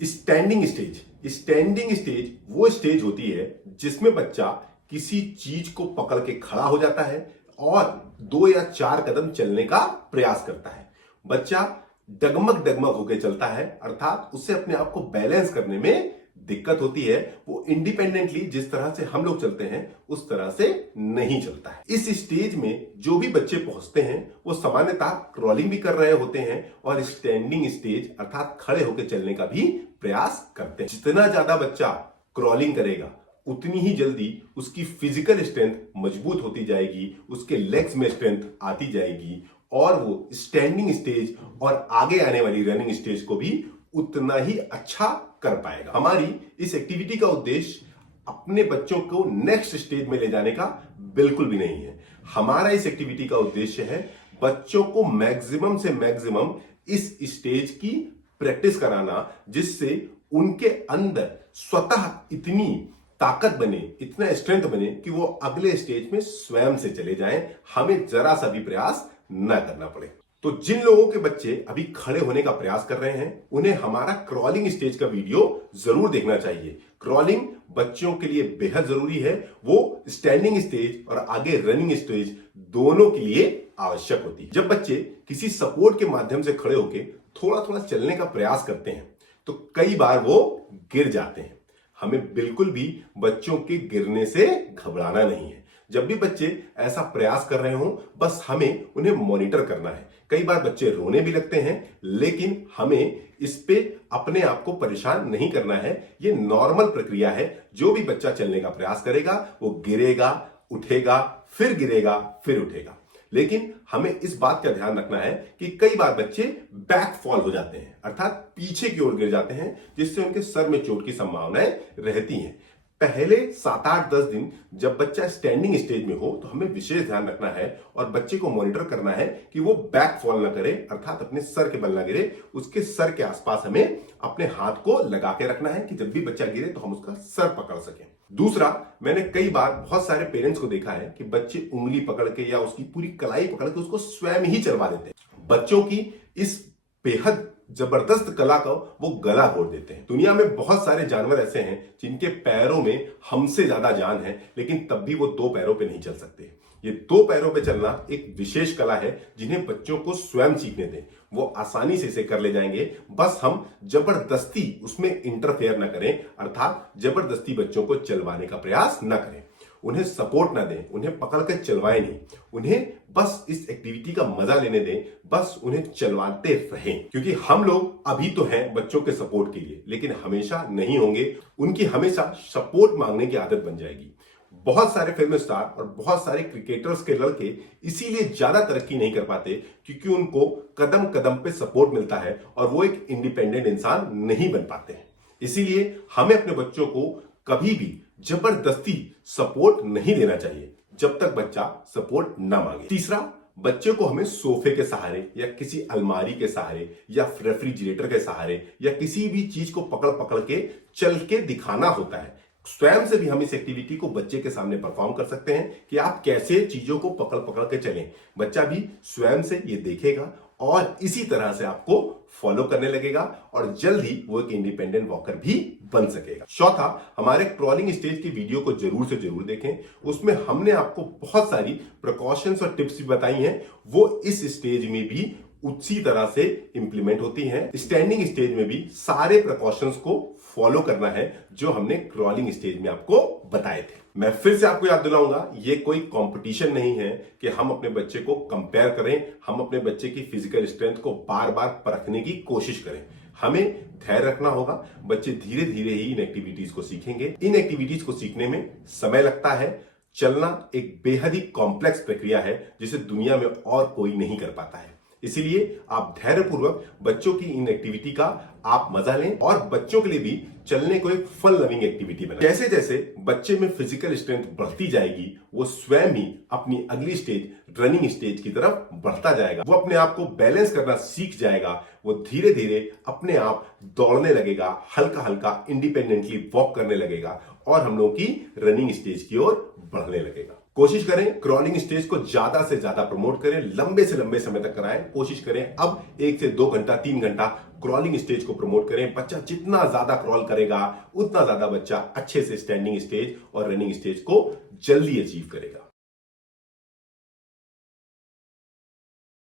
Standing stage वो stage होती है जिसमें बच्चा किसी चीज को पकड़ के खड़ा हो जाता है और 2 या 4 कदम चलने का प्रयास करता है। बच्चा डगमग डगमग होकर चलता है, अर्थात उससे अपने आप को बैलेंस करने में दिक्कत होती है। वो इंडिपेंडेंटली जिस तरह से हम लोग चलते हैं उस तरह से नहीं चलता है। इस स्टेज में जो भी बच्चे पहुंचते हैं वो सामान्यतः क्रॉलिंग भी कर रहे होते हैं और स्टैंडिंग स्टेज अर्थात खड़े होकर चलने का भी प्रयास करते हैं। जितना ज्यादा बच्चा क्रॉलिंग करेगा उतनी ही जल्दी उसकी फिजिकल स्ट्रेंथ मजबूत होती जाएगी, उसके लेग्स में स्ट्रेंथ आती जाएगी और वो स्टैंडिंग स्टेज और आगे आने वाली रनिंग स्टेज को भी उतना ही अच्छा कर पाएगा। हमारी इस एक्टिविटी का उद्देश्य अपने बच्चों को नेक्स्ट स्टेज में ले जाने का बिल्कुल भी नहीं है। हमारा इस एक्टिविटी का उद्देश्य है बच्चों को मैक्सिमम से मैक्सिमम इस स्टेज की प्रैक्टिस कराना, जिससे उनके अंदर स्वतः इतनी ताकत बने, इतना स्ट्रेंथ बने कि वो अगले स्टेज में स्वयं से चले जाएं, हमें जरा सा भी प्रयास न करना पड़े। तो जिन लोगों के बच्चे अभी खड़े होने का प्रयास कर रहे हैं उन्हें हमारा क्रॉलिंग स्टेज का वीडियो जरूर देखना चाहिए। क्रॉलिंग बच्चों के लिए बेहद जरूरी है। वो स्टैंडिंग स्टेज और आगे रनिंग स्टेज दोनों के लिए आवश्यक होती है। जब बच्चे किसी सपोर्ट के माध्यम से खड़े होकर थोड़ा थोड़ा चलने का प्रयास करते हैं तो कई बार वो गिर जाते हैं। हमें बिल्कुल भी बच्चों के गिरने से घबराना नहीं है। जब भी बच्चे ऐसा प्रयास कर रहे हों बस हमें उन्हें मॉनिटर करना है। कई बार बच्चे रोने भी लगते हैं, लेकिन हमें इस पे अपने आप को परेशान नहीं करना है। ये नॉर्मल प्रक्रिया है। जो भी बच्चा चलने का प्रयास करेगा वो गिरेगा, उठेगा, फिर गिरेगा, फिर उठेगा। लेकिन हमें इस बात का ध्यान रखना है कि कई बार बच्चे बैक फॉल हो जाते हैं, अर्थात पीछे की ओर गिर जाते हैं, जिससे उनके सर में चोट की संभावनाएं रहती हैं। पहले 7-8-10 दिन जब बच्चा स्टैंडिंग स्टेज में हो तो हमें विशेष ध्यान रखना है और बच्चे को मॉनिटर करना है कि वो बैक फॉल ना करे, अर्थात अपने सर के बल ना गिरे। उसके सर के आसपास हमें अपने हाथ को लगा के रखना है कि जब भी बच्चा गिरे तो हम उसका सर पकड़ सकें। दूसरा, मैंने कई बार बहुत सारे पेरेंट्स को देखा है कि बच्चे उंगली पकड़ के या उसकी पूरी कलाई पकड़ के उसको स्वयं ही चलवा देते हैं। बच्चों की इस बेहद जबरदस्त कला का वो गला घोट देते हैं। दुनिया में बहुत सारे जानवर ऐसे हैं जिनके पैरों में हमसे ज्यादा जान है, लेकिन तब भी वो 2 पैरों पे नहीं चल सकते। ये 2 पैरों पे चलना एक विशेष कला है जिन्हें बच्चों को स्वयं सीखने दें। वो आसानी से इसे कर ले जाएंगे, बस हम जबरदस्ती उसमें इंटरफेयर न करें, अर्थात जबरदस्ती बच्चों को चलवाने का प्रयास न करें। उन्हें सपोर्ट ना दें, उन्हें पकड़ कर चलवाएं नहीं, उन्हें बस इस एक्टिविटी का मजा लेने दें, बस उन्हें चलवाते रहें। क्योंकि हम लोग अभी तो हैं बच्चों के सपोर्ट के लिए, लेकिन हमेशा नहीं होंगे। उनकी हमेशा सपोर्ट मांगने की आदत बन जाएगी। बहुत सारे फिल्म स्टार और बहुत सारे क्रिकेटर्स के लड़के इसीलिए ज्यादा तरक्की नहीं कर पाते क्योंकि उनको कदम कदम पे सपोर्ट मिलता है और वो एक इंडिपेंडेंट इंसान नहीं बन पाते हैं। इसीलिए हमें अपने बच्चों को कभी भी जबरदस्ती सपोर्ट नहीं देना चाहिए जब तक बच्चा सपोर्ट ना मांगे। तीसरा, बच्चे को हमें सोफे के सहारे या किसी अलमारी के सहारे या रेफ्रिजरेटर के सहारे या किसी भी चीज को पकड़ पकड़ के चल के दिखाना होता है। स्वयं से भी हम इस एक्टिविटी को बच्चे के सामने परफॉर्म कर सकते हैं कि आप कैसे चीजों को पकड़ पकड़ के चलें। बच्चा भी स्वयं से ये देखेगा और इसी तरह से आपको फॉलो करने लगेगा और जल्द ही वो एक इंडिपेंडेंट वॉकर भी बन सकेगा। चौथा, हमारे क्रॉलिंग स्टेज की वीडियो को जरूर से जरूर देखें। उसमें हमने आपको बहुत सारी प्रिकॉशंस और टिप्स भी बताई हैं, वो इस स्टेज में भी उसी तरह से इंप्लीमेंट होती हैं। स्टैंडिंग स्टेज में भी सारे प्रिकॉशंस को फॉलो करना है जो हमने क्रॉलिंग स्टेज में आपको बताए थे। मैं फिर से आपको याद दिलाऊंगा, ये कोई कंपटीशन नहीं है कि हम अपने बच्चे को कंपेयर करें, हम अपने बच्चे की फिजिकल स्ट्रेंथ को बार बार परखने की कोशिश करें। हमें धैर्य रखना होगा। बच्चे धीरे धीरे ही इन एक्टिविटीज को सीखेंगे। इन एक्टिविटीज को सीखने में समय लगता है। चलना एक बेहद ही कॉम्प्लेक्स प्रक्रिया है जिसे दुनिया में और कोई नहीं कर पाता है। इसीलिए आप धैर्यपूर्वक बच्चों की इन एक्टिविटी का आप मजा लें और बच्चों के लिए भी चलने को एक फन लविंग एक्टिविटी बनाएं। जैसे जैसे बच्चे में फिजिकल स्ट्रेंथ बढ़ती जाएगी वो स्वयं ही अपनी अगली स्टेज रनिंग स्टेज की तरफ बढ़ता जाएगा। वो अपने आप को बैलेंस करना सीख जाएगा। वो धीरे धीरे अपने आप दौड़ने लगेगा, हल्का हल्का इंडिपेंडेंटली वॉक करने लगेगा और हम लोग की रनिंग स्टेज की ओर बढ़ने लगेगा। कोशिश करें क्रॉलिंग स्टेज को ज्यादा से ज्यादा प्रमोट करें, लंबे से लंबे समय तक कराएं। कोशिश करें अब 1 से 2 घंटा 3 घंटा क्रॉलिंग स्टेज को प्रमोट करें। बच्चा जितना ज्यादा क्रॉल करेगा उतना ज्यादा बच्चा अच्छे से स्टैंडिंग स्टेज और रनिंग स्टेज को जल्दी अचीव करेगा।